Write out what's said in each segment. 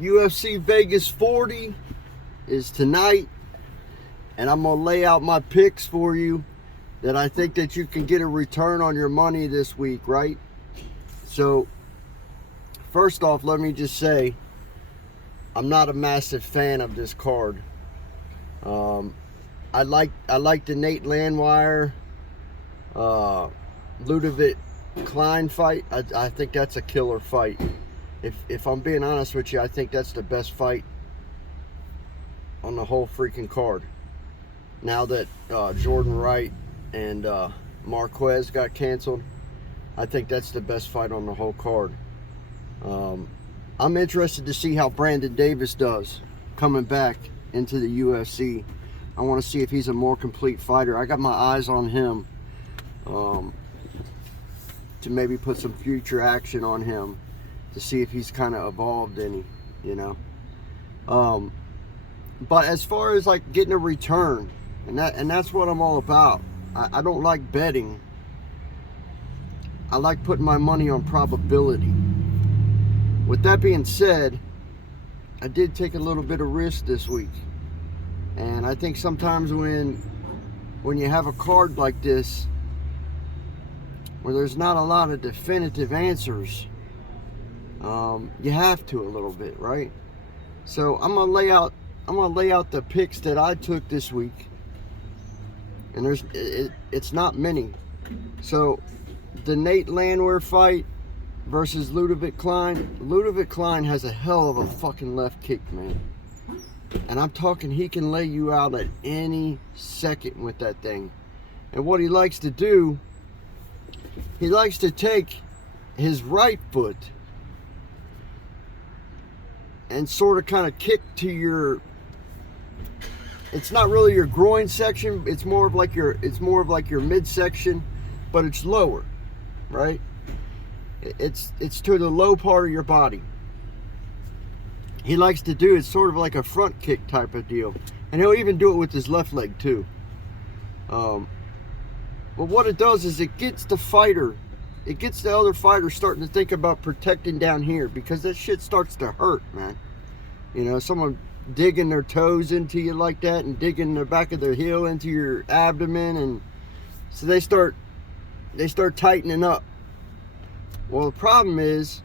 UFC Vegas 40 is tonight, and I'm going to lay out my picks for you that I think that you can get a return on your money this week, right? So, first off, let me just say, I'm not a massive fan of this card. I like the Nate Landwehr, Ludovit Klein fight. I think that's a killer fight. If I'm being honest with you, I think that's the best fight on the whole freaking card. Now that Jordan Wright and Marquez got canceled, I think that's the best fight on the whole card. I'm interested to see how Brandon Davis does coming back into the UFC. I want to see if he's a more complete fighter. I got my eyes on him to maybe put some future action on him to see if he's kind of evolved any, you know. But as far as like getting a return, and that's what I'm all about. I don't like betting. I like putting my money on probability. With that being said, I did take a little bit of risk this week. And I think sometimes when you have a card like this, where there's not a lot of definitive answers, you have to a little bit, right? So I'm gonna lay out the picks that I took this week, and it's not many. So the Nate Landwehr fight versus Ludovit Klein. Ludovit Klein has a hell of a fucking left kick, man. And I'm talking, he can lay you out at any second with that thing. And what he likes to do, he likes to take his right foot and sort of kind of kick to your, it's not really your groin section, it's more of like your midsection, but it's lower, right? It's to the low part of your body. He likes to do it sort of like a front kick type of deal. And he'll even do it with his left leg too. But what it does is it gets the other fighter starting to think about protecting down here, because that shit starts to hurt, man. You know, someone digging their toes into you like that and digging the back of their heel into your abdomen, and so they start tightening up. Well, the problem is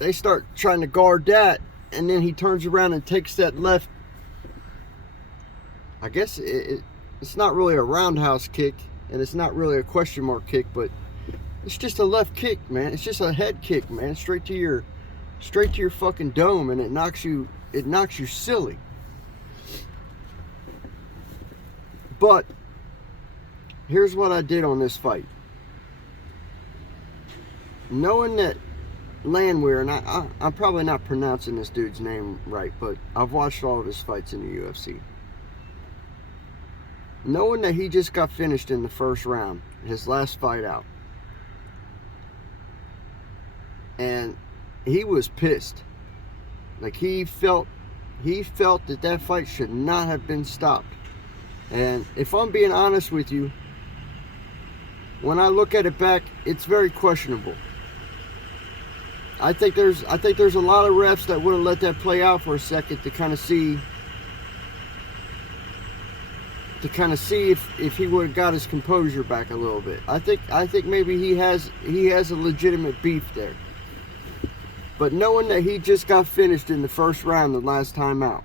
they start trying to guard that, and then he turns around and takes that left, I guess it's not really a roundhouse kick, and it's not really a question mark kick, but it's just a left kick, man. It's just a head kick, man, straight to your fucking dome, and it knocks you silly. But here's what I did on this fight. Knowing that Landwehr, and I'm probably not pronouncing this dude's name right, but I've watched all of his fights in the UFC. Knowing that he just got finished in the first round, his last fight out, and he was pissed. Like he felt that fight should not have been stopped. And if I'm being honest with you, when I look at it back, it's very questionable. I think there's a lot of refs that would have let that play out for a second to kind of see if he would have got his composure back a little bit. I think maybe he has a legitimate beef there. But knowing that he just got finished in the first round the last time out,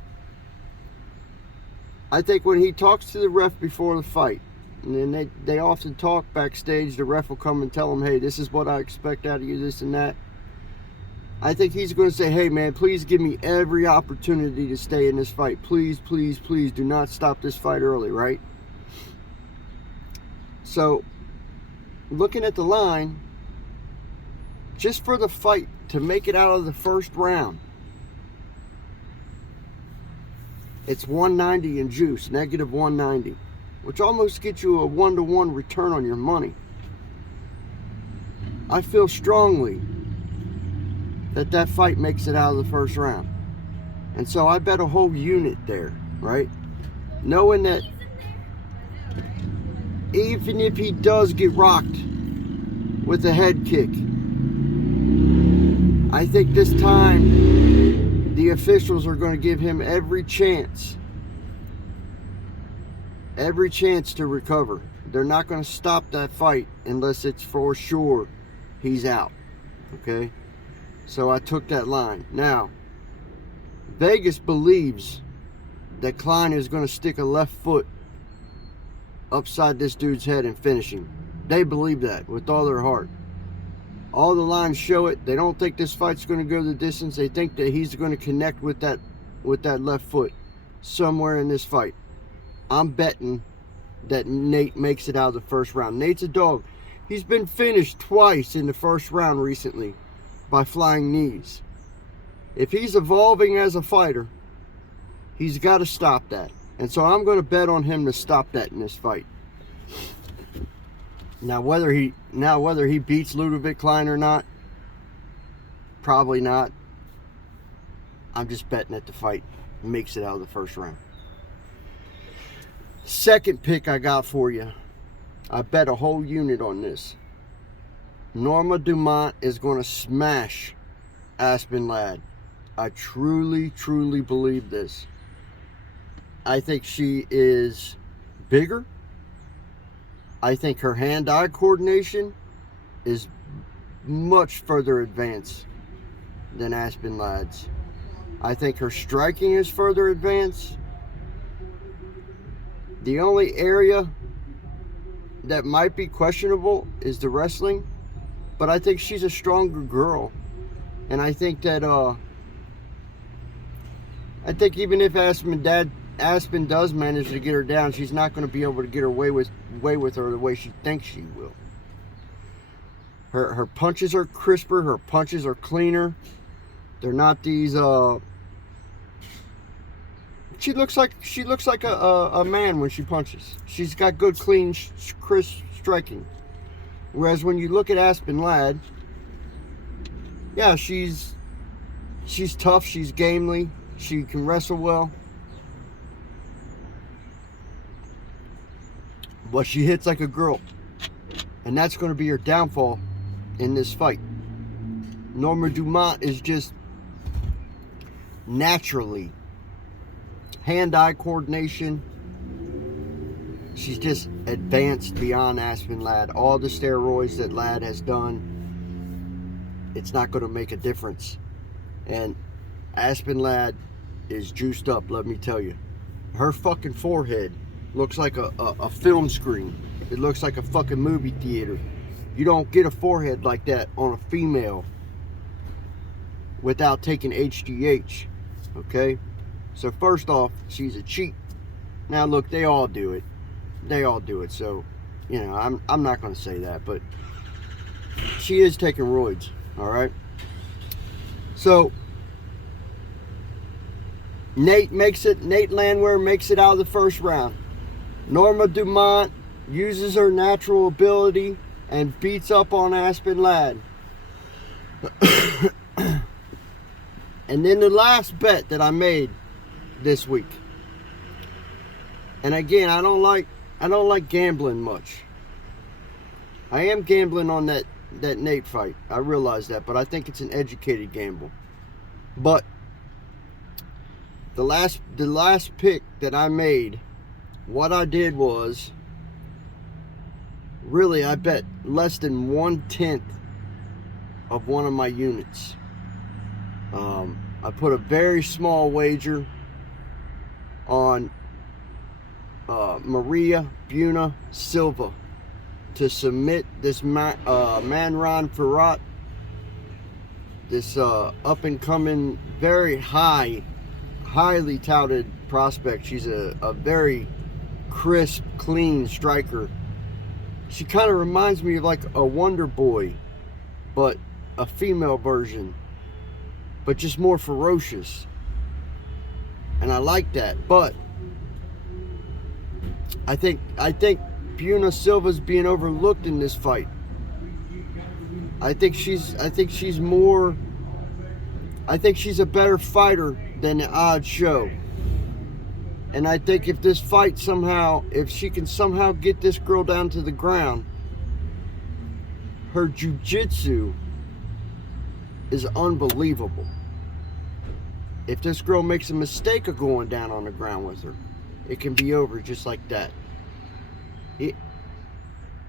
I think when he talks to the ref before the fight, and then they often talk backstage, the ref will come and tell him, hey, this is what I expect out of you, this and that. I think he's going to say, hey, man, please give me every opportunity to stay in this fight. Please, please, please do not stop this fight early, right? So, looking at the line, just for the fight to make it out of the first round, it's 190 in juice, negative 190, which almost gets you a 1-to-1 return on your money. I feel strongly that fight makes it out of the first round. And so I bet a whole unit there, right? Knowing that even if he does get rocked with a head kick, I think this time the officials are going to give him every chance to recover. They're not going to stop that fight unless it's for sure he's out. Okay? So I took that line. Now, Vegas believes that Klein is going to stick a left foot upside this dude's head and finish him. They believe that with all their heart. All the lines show it. They don't think this fight's going to go the distance. They think that he's going to connect with that left foot somewhere in this fight. I'm betting that Nate makes it out of the first round. Nate's a dog. He's been finished twice in the first round recently by flying knees. If he's evolving as a fighter, he's got to stop that. And so I'm going to bet on him to stop that in this fight. Now whether he beats Ludovit Klein or not, probably not. I'm just betting that the fight makes it out of the first round. Second pick I got for you. I bet a whole unit on this. Norma Dumont is going to smash Aspen Ladd. I truly, truly believe this. I think she is bigger. I think her hand-eye coordination is much further advanced than Aspen Ladd's. I think her striking is further advanced. The only area that might be questionable is the wrestling, but I think she's a stronger girl. And I think that even if Aspen does manage to get her down, she's not going to be able to get away with her the way she thinks she will. Her punches are crisper, her punches are cleaner. They're not these she looks like a man when she punches. She's got good, clean, crisp striking. Whereas when you look at Aspen Ladd, yeah, she's tough, she's gamely, she can wrestle well. But she hits like a girl. And that's going to be her downfall in this fight. Norma Dumont is just naturally hand-eye coordination. She's just advanced beyond Aspen Ladd. All the steroids that Ladd has done, it's not going to make a difference. And Aspen Ladd is juiced up, let me tell you. Her fucking forehead looks like a film screen. It looks like a fucking movie theater. You don't get a forehead like that on a female without taking HGH. Okay? So first off, she's a cheat. Now look, they all do it. They all do it. So, you know, I'm not going to say that, but she is taking roids. All right? So Nate Landwehr makes it out of the first round. Norma Dumont uses her natural ability and beats up on Aspen Ladd. And then the last bet that I made this week. And again, I don't like gambling much. I am gambling on that Nate fight. I realize that, but I think it's an educated gamble. But the last pick that I made, what I did was, really, I bet less than 1/10 of one of my units. I put a very small wager on Maria Buna Silva to submit this Manron Farrat, this up-and-coming, very highly touted prospect. She's a very crisp, clean striker. She kind of reminds me of like a Wonder Boy, but a female version, but just more ferocious. And I like that. But I think Buna Silva's being overlooked in this fight. I think she's a better fighter than the odds show. And I think if this fight if she can somehow get this girl down to the ground, her jiu-jitsu is unbelievable. If this girl makes a mistake of going down on the ground with her, it can be over just like that.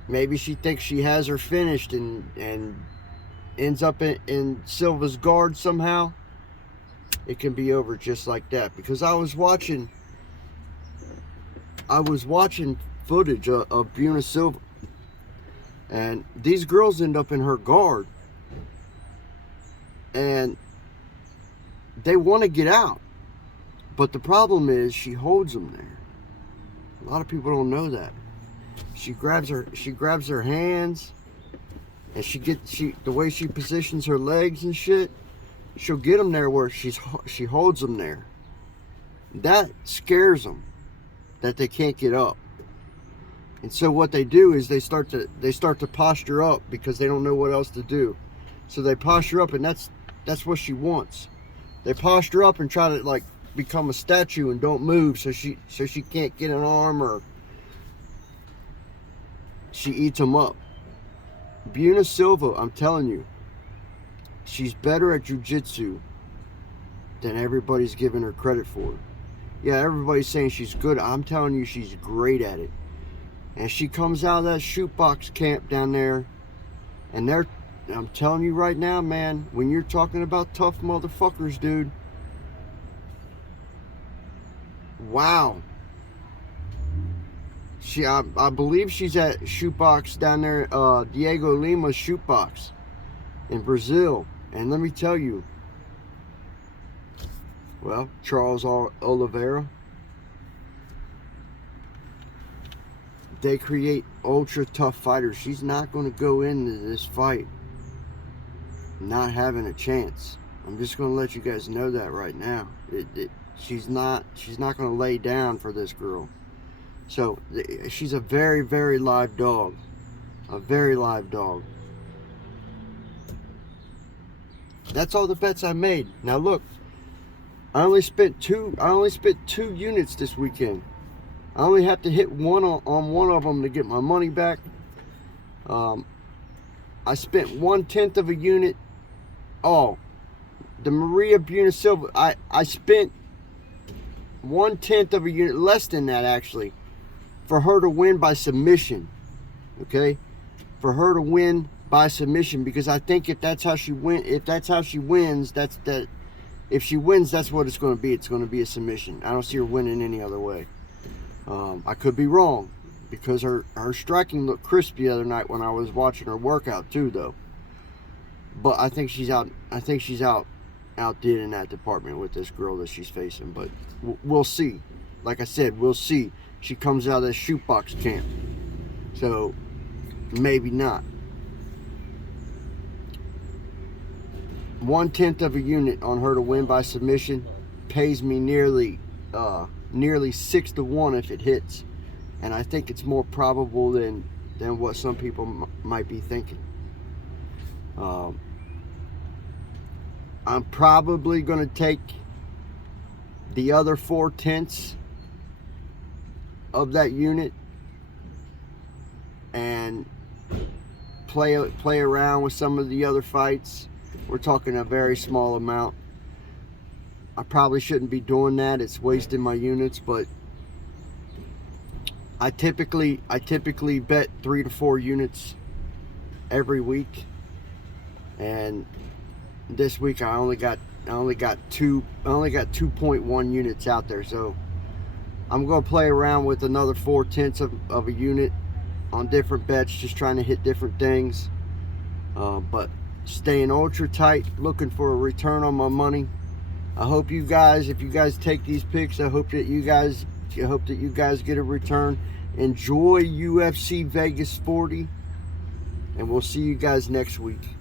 Maybe she thinks she has her finished and ends up in Silva's guard somehow. It can be over just like that. Because I was watching footage of Buna Silva, and these girls end up in her guard, and they want to get out, but the problem is she holds them there. A lot of people don't know that. She grabs her hands, and the way she positions her legs and shit, she'll get them there where she holds them there. That scares them, that they can't get up. And so what they do is they start to posture up because they don't know what else to do. So they posture up, and that's what she wants. They posture up and try to like become a statue and don't move, so she can't get an arm, or she eats them up. Buna Silva, I'm telling you, she's better at jiu-jitsu than everybody's giving her credit for. Yeah, everybody's saying she's good. I'm telling you, she's great at it. And she comes out of that shootbox camp down there, and I'm telling you right now, man, when you're talking about tough motherfuckers, dude, wow. I believe she's at shootbox down there, Diego Lima's shootbox in Brazil. And let me tell you, well, Charles Oliveira, they create ultra tough fighters. She's not going to go into this fight not having a chance. I'm just going to let you guys know that right now. She's not going to lay down for this girl. So she's a very, very live dog. A very live dog. That's all the bets I made. Now look, I only spent two units this weekend. I only have to hit one on one of them to get my money back. I spent 1/10 of a unit. Oh, the Maria Buna Silva, I spent 1/10 of a unit, less than that actually, for her to win by submission. Okay, for her to win by submission, because I think if that's how she wins, if she wins, that's what it's going to be. It's going to be a submission. I don't see her winning any other way. I could be wrong, because her striking looked crisp the other night when I was watching her workout too, though. But I think she's outdid in that department with this girl that she's facing. But we'll see. Like I said, we'll see. She comes out of that shootbox camp, so maybe not. 1/10 of a unit on her to win by submission pays me nearly 6 to 1 if it hits, and I think it's more probable than what some people might be thinking. I'm probably going to take the other 4/10 of that unit and play around with some of the other fights. We're talking a very small amount. I probably shouldn't be doing that. It's wasting my units, but I typically bet 3 to 4 units every week, and this week I only got 2.1 units out there, so I'm going to play around with another 4/10 of a unit on different bets, just trying to hit different things, but staying ultra tight, looking for a return on my money. I hope you guys, if you guys take these picks, I hope that you guys get a return. Enjoy UFC Vegas 40, and we'll see you guys next week.